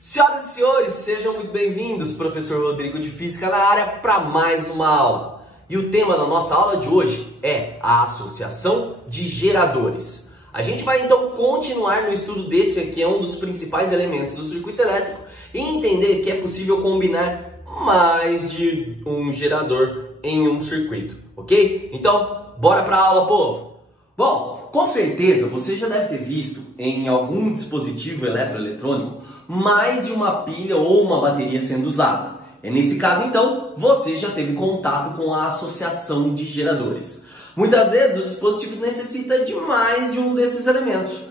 Senhoras e senhores, sejam muito bem-vindos, professor Rodrigo de Física na área para mais uma aula. E o tema da nossa aula de hoje é a associação de geradores. A gente vai então continuar no estudo desse que é um dos principais elementos do circuito elétrico e entender que é possível combinar mais de um gerador em um circuito, ok? Então, bora para a aula, povo! Bom, com certeza você já deve ter visto em algum dispositivo eletroeletrônico mais de uma pilha ou uma bateria sendo usada. Nesse caso, então, você já teve contato com a associação de geradores. Muitas vezes o dispositivo necessita de mais de um desses elementos.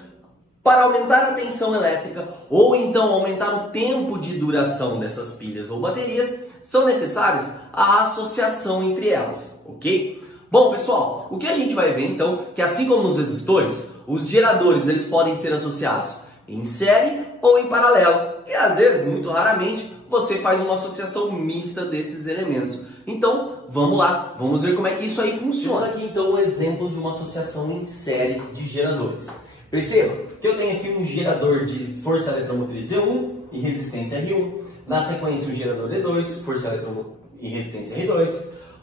Para aumentar a tensão elétrica ou então aumentar o tempo de duração dessas pilhas ou baterias, são necessárias a associação entre elas, ok? Bom, pessoal, o que a gente vai ver então, que assim como nos resistores, os geradores eles podem ser associados em série ou em paralelo. E às vezes, muito raramente, você faz uma associação mista desses elementos. Então, vamos lá, vamos ver como é que isso aí funciona. Temos aqui então um exemplo de uma associação em série de geradores. Perceba que eu tenho aqui um gerador de força eletromotriz E1 e resistência R1. Na sequência, um gerador E2, força eletromotriz e resistência R2.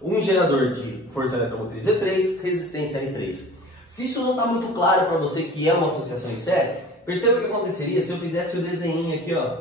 Um gerador de força eletromotriz E3, resistência R3. Se isso não está muito claro para você que é uma associação em série, perceba o que aconteceria se eu fizesse o desenho aqui, ó,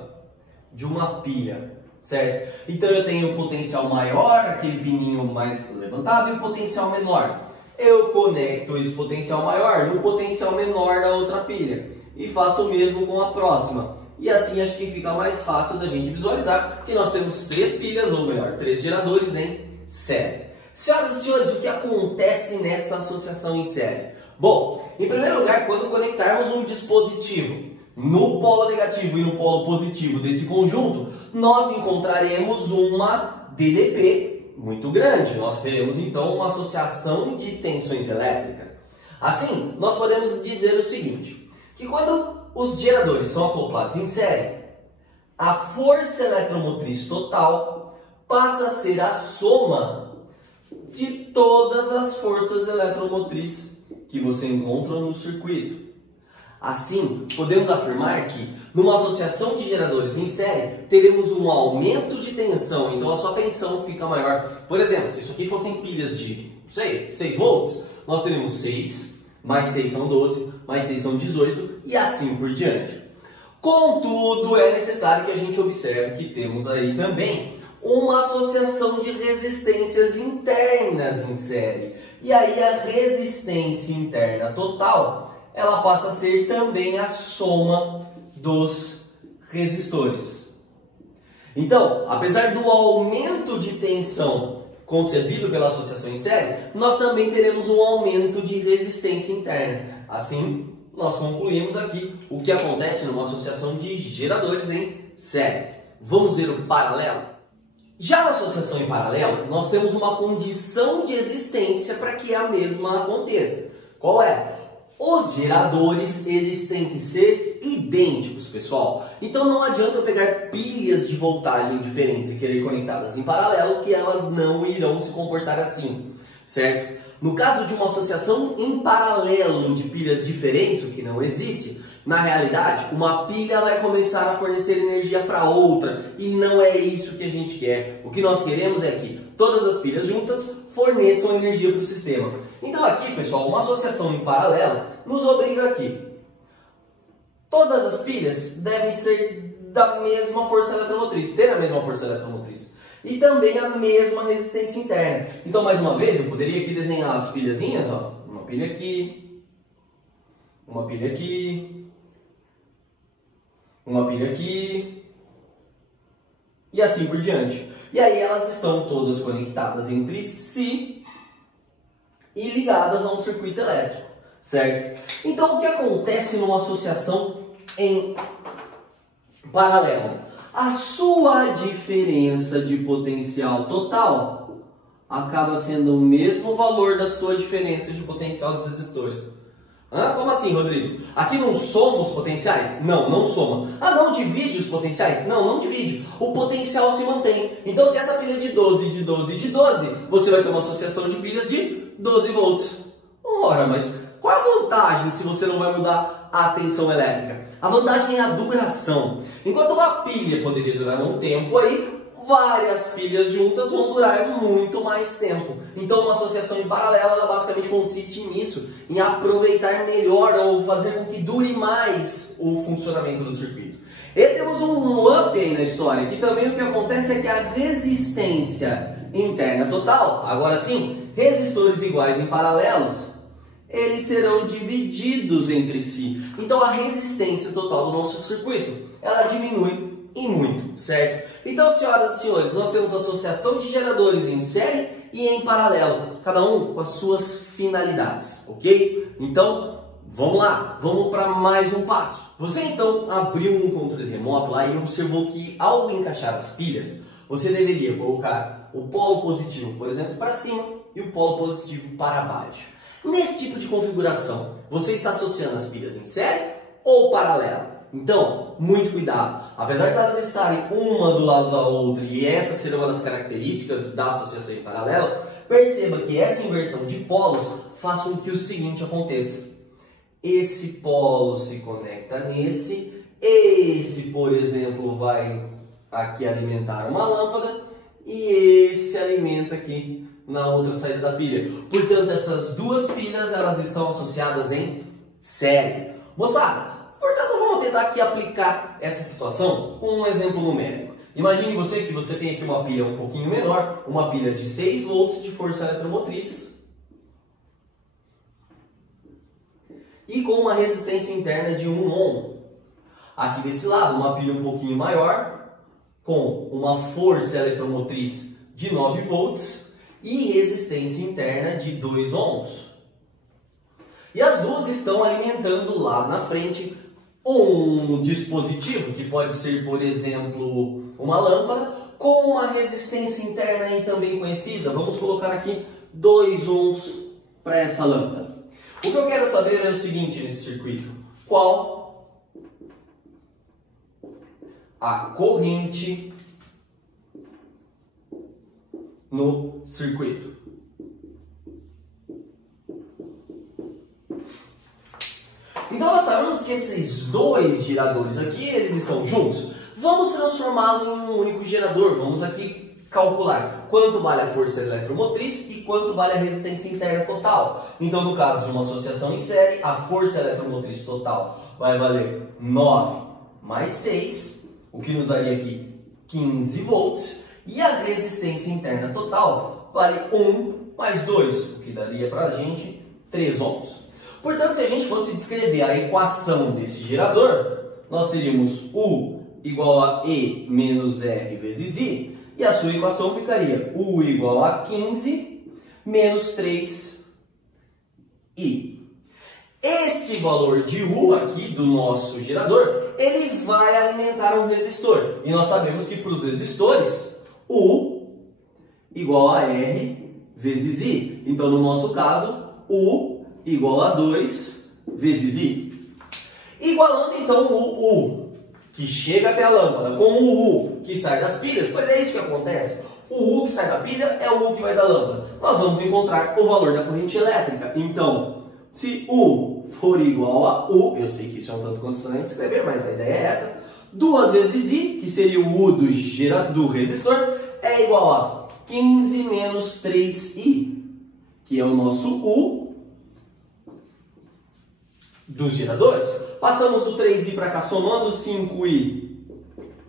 de uma pilha, certo? Então eu tenho o potencial maior, aquele pininho mais levantado, e o potencial menor. Eu conecto esse potencial maior no potencial menor da outra pilha e faço o mesmo com a próxima. E assim acho que fica mais fácil da gente visualizar que nós temos três pilhas, ou melhor, três geradores em série. Senhoras e senhores, o que acontece nessa associação em série? Bom, em primeiro lugar, quando conectarmos um dispositivo no polo negativo e no polo positivo desse conjunto, nós encontraremos uma DDP muito grande. Nós teremos então uma associação de tensões elétricas. Assim, nós podemos dizer o seguinte, que quando os geradores são acoplados em série, a força eletromotriz total passa a ser a soma de todas as forças eletromotrizes que você encontra no circuito. Assim, podemos afirmar que, numa associação de geradores em série, teremos um aumento de tensão, então a sua tensão fica maior. Por exemplo, se isso aqui fossem pilhas de, não sei, 6 volts, nós teríamos 6, mais 6 são 12, mais 6 são 18, e assim por diante. Contudo, é necessário que a gente observe que temos aí também uma associação de resistências internas em série. E aí a resistência interna total, ela passa a ser também a soma dos resistores. Então, apesar do aumento de tensão concebido pela associação em série, nós também teremos um aumento de resistência interna. Assim, nós concluímos aqui o que acontece numa associação de geradores em série. Vamos ver o paralelo? Já na associação em paralelo, nós temos uma condição de existência para que a mesma aconteça. Qual é? Os geradores, eles têm que ser idênticos, pessoal. Então não adianta eu pegar pilhas de voltagem diferentes e querer conectá-las em paralelo, que elas não irão se comportar assim, certo? No caso de uma associação em paralelo de pilhas diferentes, o que não existe, na realidade, uma pilha vai começar a fornecer energia para outra e não é isso que a gente quer. O que nós queremos é que todas as pilhas juntas forneçam energia para o sistema. Então aqui, pessoal, uma associação em paralelo nos obriga aqui. Todas as pilhas devem ser da mesma força eletromotriz, ter a mesma força eletromotriz. E também a mesma resistência interna. Então, mais uma vez, eu poderia aqui desenhar as pilhazinhas, ó. Uma pilha aqui, uma pilha aqui, uma pilha aqui, e assim por diante. E aí elas estão todas conectadas entre si e ligadas a um circuito elétrico, certo? Então, o que acontece numa associação em paralelo? A sua diferença de potencial total acaba sendo o mesmo valor da sua diferença de potencial dos resistores. Como assim, Rodrigo? Aqui não soma os potenciais? Não, não soma. Não divide os potenciais? Não, não divide. O potencial se mantém. Então, se essa pilha é de 12, de 12, de 12, você vai ter uma associação de pilhas de 12 volts. Ora, mas qual é a vantagem se você não vai mudar a tensão elétrica? A vantagem é a duração. Enquanto uma pilha poderia durar um tempo aí, várias pilhas juntas vão durar muito mais tempo. Então uma associação em paralelo, ela basicamente consiste nisso, em aproveitar melhor ou fazer com que dure mais o funcionamento do circuito. E temos um up aí na história, que também o que acontece é que a resistência interna total, agora sim, resistores iguais em paralelos, eles serão divididos entre si. Então a resistência total do nosso circuito, ela diminui e muito, certo? Então, senhoras e senhores, nós temos associação de geradores em série e em paralelo, cada um com as suas finalidades, ok? Então, vamos lá, vamos para mais um passo. Você então abriu um controle remoto lá e observou que ao encaixar as pilhas, você deveria colocar o polo positivo, por exemplo, para cima e o polo positivo para baixo. Nesse tipo de configuração, você está associando as pilhas em série ou paralelo? Então, muito cuidado. Apesar de elas estarem uma do lado da outra e essa ser uma das características da associação em paralelo, perceba que essa inversão de polos faz com que o seguinte aconteça. Esse polo se conecta nesse, esse, por exemplo, vai aqui alimentar uma lâmpada e esse alimenta aqui na outra saída da pilha. Portanto, essas duas pilhas, elas estão associadas em série. Moçada, portanto, vamos tentar aqui aplicar essa situação com um exemplo numérico. Imagine você que você tem aqui uma pilha um pouquinho menor, uma pilha de 6 volts de força eletromotriz e com uma resistência interna de 1 ohm. Aqui desse lado, uma pilha um pouquinho maior, com uma força eletromotriz de 9 volts e resistência interna de 2 ohms. E as duas estão alimentando lá na frente um dispositivo, que pode ser, por exemplo, uma lâmpada, com uma resistência interna aí também conhecida. Vamos colocar aqui 2 ohms para essa lâmpada. O que eu quero saber é o seguinte nesse circuito. Qual a corrente no circuito? Então nós sabemos que esses dois geradores aqui, eles estão juntos. Vamos transformá-lo em um único gerador. Vamos aqui calcular quanto vale a força eletromotriz e quanto vale a resistência interna total. Então, no caso de uma associação em série, a força eletromotriz total vai valer 9 mais 6, o que nos daria aqui 15 volts. E a resistência interna total vale 1 mais 2, o que daria para a gente 3 ohms. Portanto, se a gente fosse descrever a equação desse gerador, nós teríamos U igual a E menos R vezes I, e a sua equação ficaria U igual a 15 menos 3I. Esse valor de U aqui do nosso gerador, ele vai alimentar um resistor. E nós sabemos que para os resistores, U igual a R vezes I. Então, no nosso caso, U igual a 2 vezes I. Igualando então o U que chega até a lâmpada com o U que sai das pilhas, pois é isso que acontece. O U que sai da pilha é o U que vai da lâmpada. Nós vamos encontrar o valor da corrente elétrica. Então, se U for igual a U, eu sei que isso é um tanto quanto estranho de escrever, mas a ideia é essa, 2 vezes I, que seria o U do resistor, é igual a 15 menos 3I, que é o nosso U dos geradores. Passamos o 3i para cá somando, 5i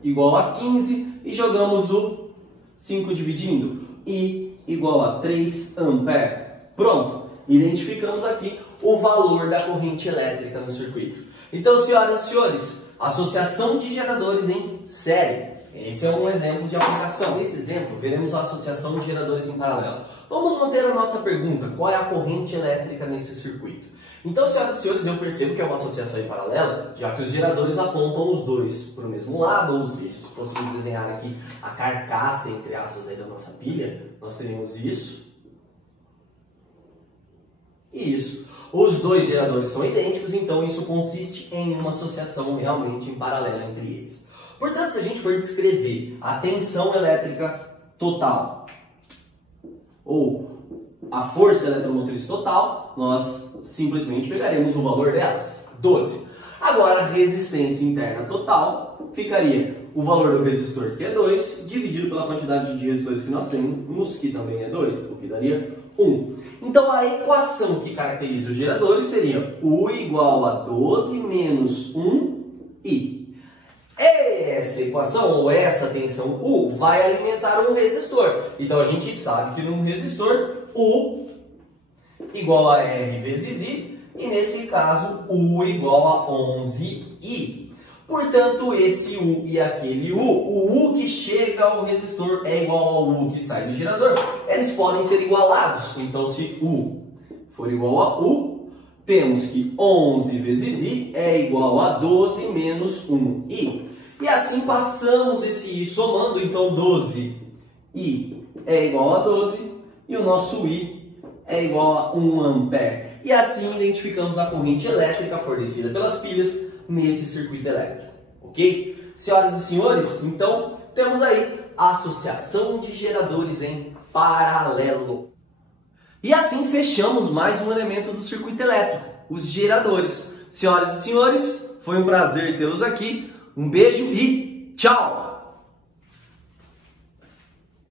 igual a 15 e jogamos o 5 dividindo, I igual a 3 ampere. Pronto, identificamos aqui o valor da corrente elétrica no circuito. Então, senhoras e senhores, associação de geradores em série. Esse é um exemplo de aplicação. Nesse exemplo, veremos a associação de geradores em paralelo. Vamos manter a nossa pergunta: qual é a corrente elétrica nesse circuito? Então, senhoras e senhores, eu percebo que é uma associação em paralelo, já que os geradores apontam os dois para o mesmo lado, ou seja, se fôssemos desenhar aqui a carcaça, entre aspas, aí da nossa pilha, nós teríamos isso e isso. Os dois geradores são idênticos, então isso consiste em uma associação realmente em paralelo entre eles. Portanto, se a gente for descrever a tensão elétrica total ou a força eletromotriz total, nós simplesmente pegaremos o valor delas, 12. Agora, a resistência interna total ficaria o valor do resistor, que é 2, dividido pela quantidade de resistores que nós temos, que também é 2, o que daria 1. Então, a equação que caracteriza os geradores seria U igual a 12 menos 1I. Essa equação, ou essa tensão U, vai alimentar um resistor. Então, a gente sabe que num resistor, U igual a R vezes I, e nesse caso, U igual a 11I. Portanto, esse U e aquele U, o U que chega ao resistor é igual ao U que sai do gerador, eles podem ser igualados. Então, se U for igual a U, temos que 11 vezes I é igual a 12 menos 1I. E assim passamos esse I somando, então 12I é igual a 12 e o nosso I é igual a 1 ampere. E assim identificamos a corrente elétrica fornecida pelas pilhas nesse circuito elétrico, ok? Senhoras e senhores, então temos aí a associação de geradores em paralelo. E assim fechamos mais um elemento do circuito elétrico, os geradores. Senhoras e senhores, foi um prazer tê-los aqui. Um beijo e tchau!